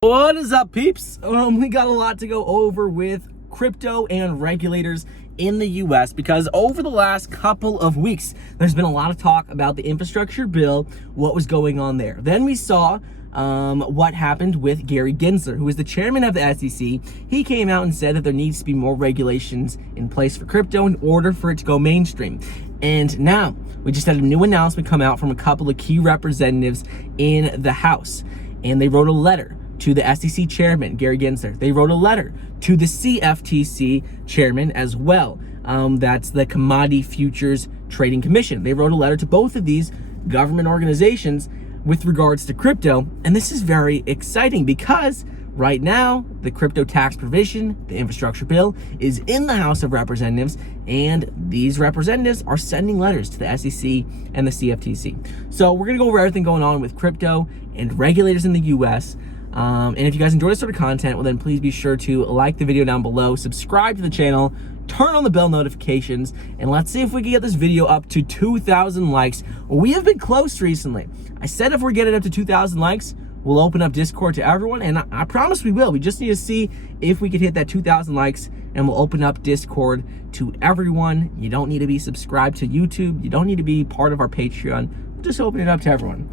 What is up, peeps? We got a lot to go over with crypto and regulators in the US because over the last couple of weeks, there's been a lot of talk about the infrastructure bill, what was going on there. Then we saw what happened with Gary Gensler, who is the chairman of the SEC. He came out and said that there needs to be more regulations in place for crypto in order for it to go mainstream. And now we just had a new announcement come out from a couple of key representatives in the House, and they wrote a letter to the SEC chairman, Gary Gensler. They wrote a letter to the CFTC chairman as well. That's the Commodity Futures Trading Commission. They wrote a letter to both of these government organizations with regards to crypto. And this is very exciting because right now, the crypto tax provision, the infrastructure bill, is in the House of Representatives, and these representatives are sending letters to the SEC and the CFTC. So we're gonna go over everything going on with crypto and regulators in the US. And if you guys enjoy this sort of content, well then please be sure to like the video down below, subscribe to the channel, turn on the bell notifications, and let's see if we can get this video up to 2,000 likes. We have been close recently. I said if we're getting up to 2,000 likes, we'll open up Discord to everyone, and I promise we will. We just need to see if we can hit that 2,000 likes, and we'll open up Discord to everyone. You don't need to be subscribed to YouTube. You don't need to be part of our Patreon. We'll just open it up to everyone.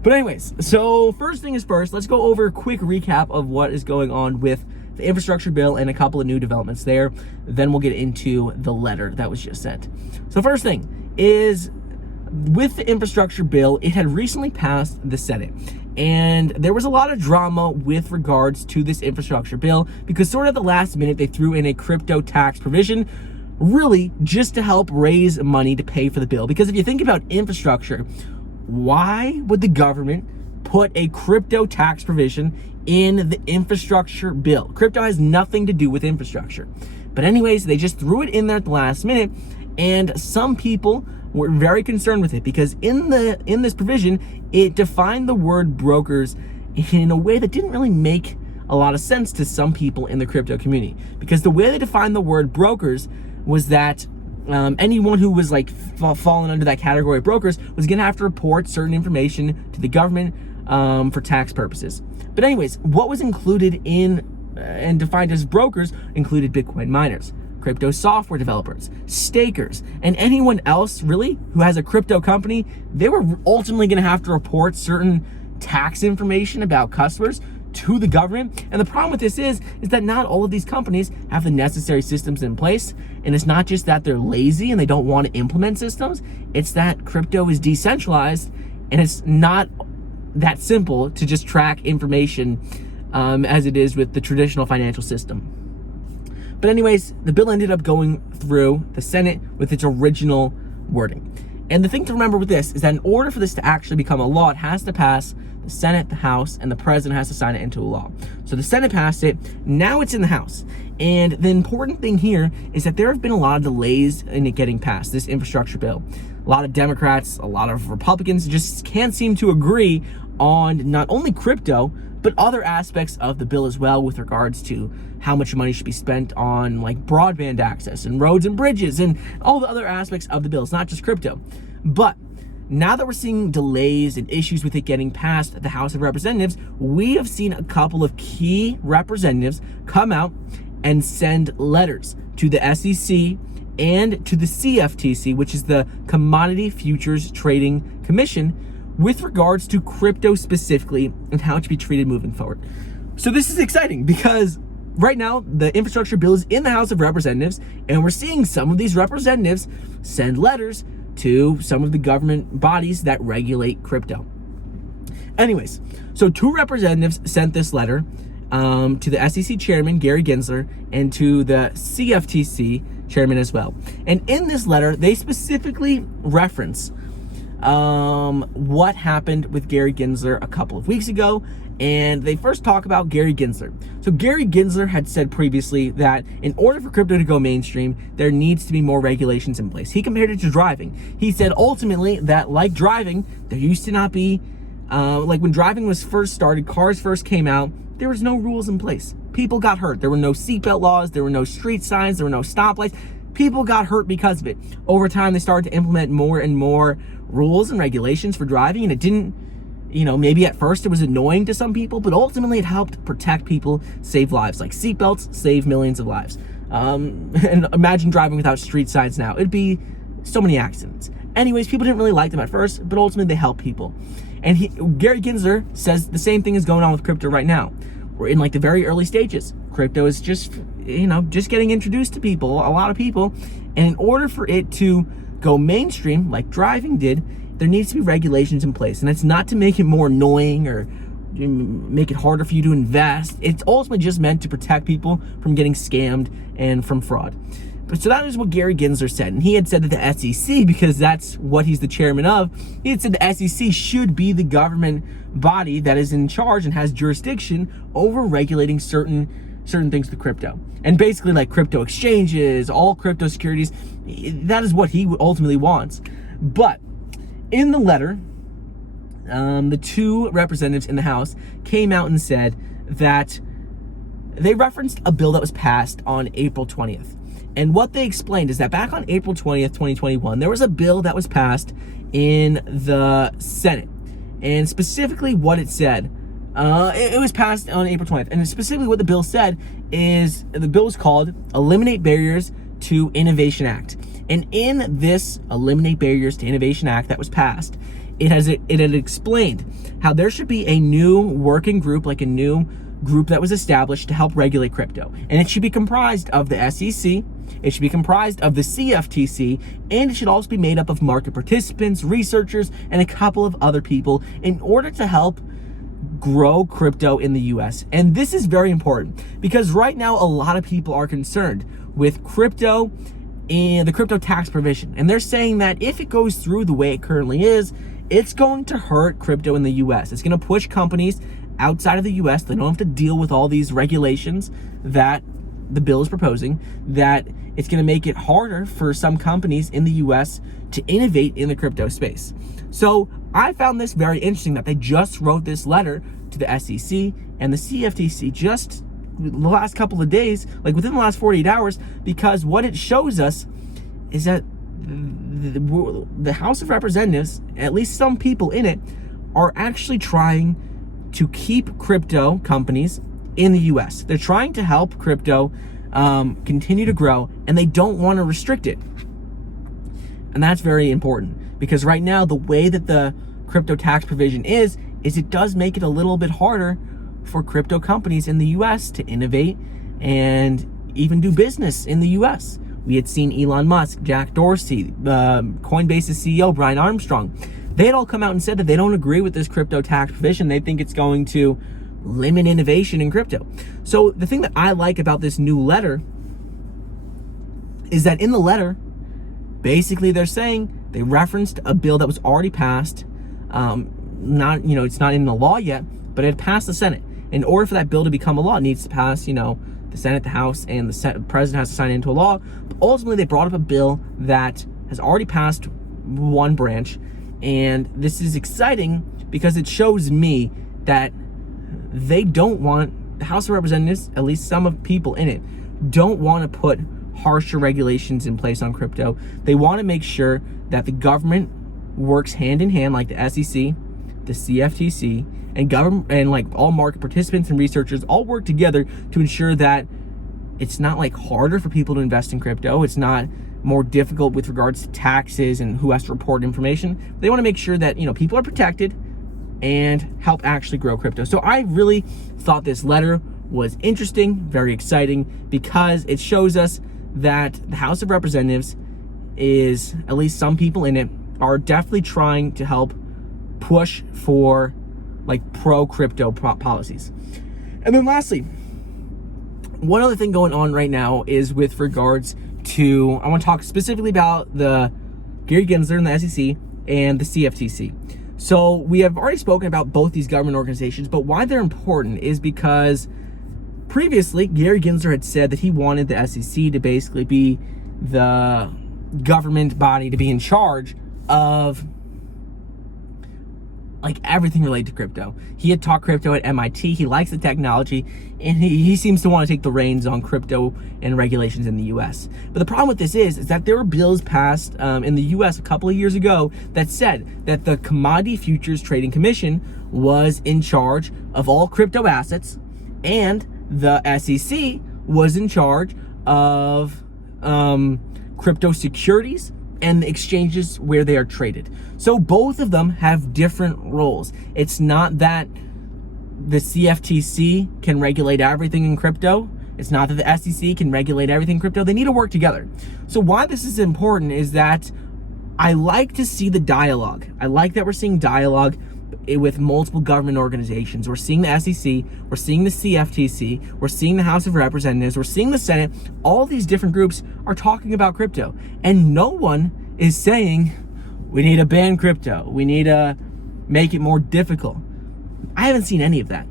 But anyways, so first thing is first, let's go over a quick recap of what is going on with the infrastructure bill and a couple of new developments there. Then we'll get into the letter that was just sent. So first thing is, with the infrastructure bill, it had recently passed the Senate. And there was a lot of drama with regards to this infrastructure bill because sort of at the last minute, they threw in a crypto tax provision, really just to help raise money to pay for the bill. Because if you think about infrastructure, why would the government put a crypto tax provision in the infrastructure bill? Crypto has nothing to do with infrastructure. But anyways, they just threw it in there at the last minute, and some people were very concerned with it because in this provision, it defined the word brokers in a way that didn't really make a lot of sense to some people in the crypto community. Because the way they defined the word brokers was that anyone who was like falling under that category of brokers was gonna have to report certain information to the government for tax purposes. But anyways, what was included in and defined as brokers included Bitcoin miners, crypto software developers, stakers, and anyone else really who has a crypto company. They were ultimately gonna have to report certain tax information about customers to the government. And the problem with this is that not all of these companies have the necessary systems in place. And it's not just that they're lazy and they don't want to implement systems, it's that crypto is decentralized and it's not that simple to just track information as it is with the traditional financial system. But anyways, the bill ended up going through the Senate with its original wording. And the thing to remember with this is that in order for this to actually become a law, it has to pass the Senate, the House, and the president has to sign it into a law. So the Senate passed it, now it's in the House. And the important thing here is that there have been a lot of delays in it getting passed, this infrastructure bill. A lot of Democrats, a lot of Republicans just can't seem to agree on not only crypto, but other aspects of the bill as well with regards to how much money should be spent on like broadband access and roads and bridges and all the other aspects of the bill. It's not just crypto. But now that we're seeing delays and issues with it getting passed the House of Representatives, we have seen a couple of key representatives come out and send letters to the SEC and to the CFTC, which is the Commodity Futures Trading Commission, with regards to crypto specifically and how it should be treated moving forward. So this is exciting because right now the infrastructure bill is in the House of Representatives, and we're seeing some of these representatives send letters to some of the government bodies that regulate crypto. Anyways, so two representatives sent this letter to the SEC chairman, Gary Gensler, and to the CFTC chairman as well. And in this letter, they specifically reference what happened with Gary Gensler a couple of weeks ago, and they first talk about Gary Gensler. So Gary Gensler had said previously that in order for crypto to go mainstream, there needs to be more regulations in place. He compared it to driving. He said ultimately that like driving, there used to not be, like when driving was first started, cars first came out, there was no rules in place. People got hurt. There were no seatbelt laws, there were no street signs, there were no stoplights. People got hurt because of it. Over time, they started to implement more and more rules and regulations for driving, and it didn't maybe at first it was annoying to some people, but ultimately it helped protect people, save lives. Like seatbelts save millions of lives. And imagine driving without street signs now. It'd be so many accidents. Anyways, people didn't really like them at first, but ultimately they help people. And Gary Gensler says the same thing is going on with crypto right now. We're in like the very early stages. Crypto is just getting introduced to people, a lot of people. And in order for it to go mainstream, like driving did, there needs to be regulations in place. And it's not to make it more annoying or make it harder for you to invest. It's ultimately just meant to protect people from getting scammed and from fraud. But so that is what Gary Gensler said. And he had said that the SEC, because that's what he's the chairman of, he had said the SEC should be the government body that is in charge and has jurisdiction over regulating certain things with crypto. And basically like crypto exchanges, all crypto securities, that is what he ultimately wants. But in the letter, the two representatives in the House came out and said that they referenced a bill that was passed on April 20th. And what they explained is that back on April 20th, 2021, there was a bill that was passed in the Senate. And specifically what it said, it was passed on April 20th. And specifically what the bill said is, the bill is called Eliminate Barriers to Innovation Act. And in this Eliminate Barriers to Innovation Act that was passed, it had explained how there should be a new working group, like a new group that was established to help regulate crypto. And it should be comprised of the SEC, it should be comprised of the CFTC, and it should also be made up of market participants, researchers, and a couple of other people in order to help grow crypto in the US. And this is very important because right now a lot of people are concerned with crypto and the crypto tax provision. And they're saying that if it goes through the way it currently is, it's going to hurt crypto in the US. It's going to push companies outside of the US. They don't have to deal with all these regulations that the bill is proposing, that it's going to make it harder for some companies in the US to innovate in the crypto space. So I found this very interesting that they just wrote this letter to the SEC and the CFTC just the last couple of days, like within the last 48 hours, because what it shows us is that the House of Representatives, at least some people in it, are actually trying to keep crypto companies in the US. They're trying to help crypto continue to grow, and they don't want to restrict it. And that's very important because right now the way that the crypto tax provision is it does make it a little bit harder for crypto companies in the US to innovate and even do business in the US. We had seen Elon Musk, Jack Dorsey, Coinbase's CEO, Brian Armstrong. They had all come out and said that they don't agree with this crypto tax provision. They think it's going to limit innovation in crypto. So the thing that I like about this new letter is that in the letter, basically they're saying they referenced a bill that was already passed. It's not in the law yet, but it passed the Senate. In order for that bill to become a law, it needs to pass, the Senate, the House, and the President has to sign it into a law. But ultimately, they brought up a bill that has already passed one branch. And this is exciting because it shows me that they don't want, the House of Representatives, at least some of people in it, don't want to put harsher regulations in place on crypto. They want to make sure that the government works hand in hand, like the SEC, the CFTC, and government, and like all market participants and researchers all work together to ensure that it's not like harder for people to invest in crypto. It's not more difficult with regards to taxes and who has to report information. They want to make sure that, people are protected and help actually grow crypto. So I really thought this letter was interesting, very exciting, because it shows us that the House of Representatives is, at least some people in it, are definitely trying to help push for like pro-crypto policies. And then lastly, one other thing going on right now is with regards to, I want to talk specifically about the Gary Gensler and the SEC and the CFTC. So we have already spoken about both these government organizations, but why they're important is because previously Gary Gensler had said that he wanted the SEC to basically be the government body to be in charge of like everything related to crypto. He had taught crypto at MIT. He likes the technology, and he seems to want to take the reins on crypto and regulations in the US. But the problem with this is that there were bills passed in the US a couple of years ago that said that the Commodity Futures Trading Commission was in charge of all crypto assets, and the SEC was in charge of crypto securities and the exchanges where they are traded. So both of them have different roles. It's not that the CFTC can regulate everything in crypto. It's not that the SEC can regulate everything in crypto. They need to work together. So why this is important is that I like to see the dialogue. I like that we're seeing dialogue with multiple government organizations. We're seeing the SEC, we're seeing the CFTC, we're seeing the House of Representatives, we're seeing the Senate. All these different groups are talking about crypto, and no one is saying we need to ban crypto, we need to make it more difficult. I haven't seen any of that.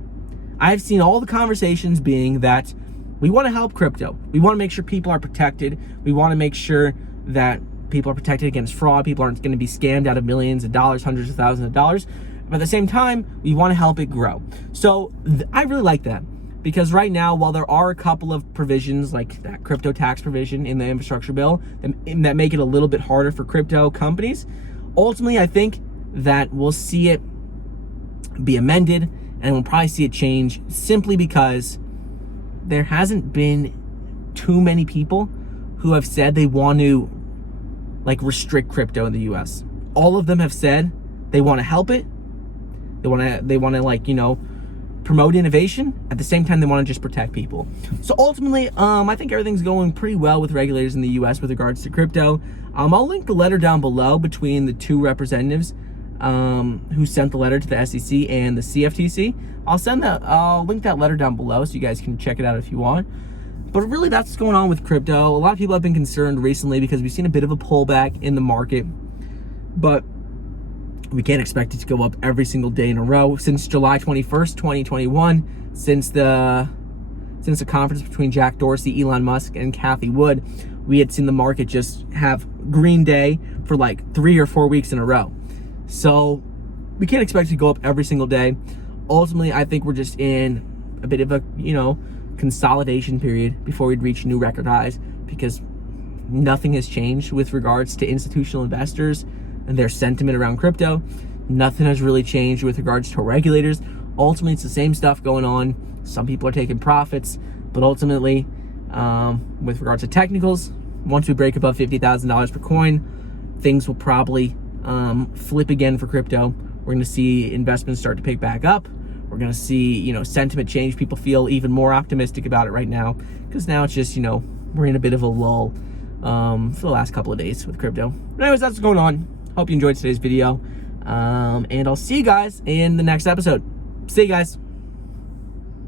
I've seen all the conversations being that we want to help crypto, we want to make sure people are protected, we want to make sure that people are protected against fraud, people aren't going to be scammed out of millions of dollars, hundreds of thousands of dollars. But at the same time, we want to help it grow. So I really like that, because right now, while there are a couple of provisions like that crypto tax provision in the infrastructure bill that make it a little bit harder for crypto companies, ultimately I think that we'll see it be amended, and we'll probably see it change simply because there hasn't been too many people who have said they want to restrict crypto in the US. All of them have said they want to help it. They want to promote innovation. At the same time, they want to just protect people. So ultimately, I think everything's going pretty well with regulators in the US with regards to crypto. I'll link the letter down below between the two representatives who sent the letter to the SEC and the CFTC. I'll link that letter down below so you guys can check it out if you want. But really, that's what's going on with crypto. A lot of people have been concerned recently because we've seen a bit of a pullback in the market, but we can't expect it to go up every single day in a row. Since July 21st, 2021, since the conference between Jack Dorsey, Elon Musk, and Cathie Wood, we had seen the market just have green day for 3 or 4 weeks in a row. So we can't expect it to go up every single day. Ultimately, I think we're just in a bit of a, consolidation period before we'd reach new record highs, because nothing has changed with regards to institutional investors and their sentiment around crypto. Nothing has really changed with regards to regulators. Ultimately, it's the same stuff going on. Some people are taking profits, but ultimately, with regards to technicals, once we break above $50,000 per coin, things will probably flip again for crypto. We're going to see investments start to pick back up. We're going to see, sentiment change. People feel even more optimistic about it right now, because now it's just, we're in a bit of a lull for the last couple of days with crypto. But anyways, that's what's going on. Hope you enjoyed today's video, and I'll see you guys in the next episode. See you guys.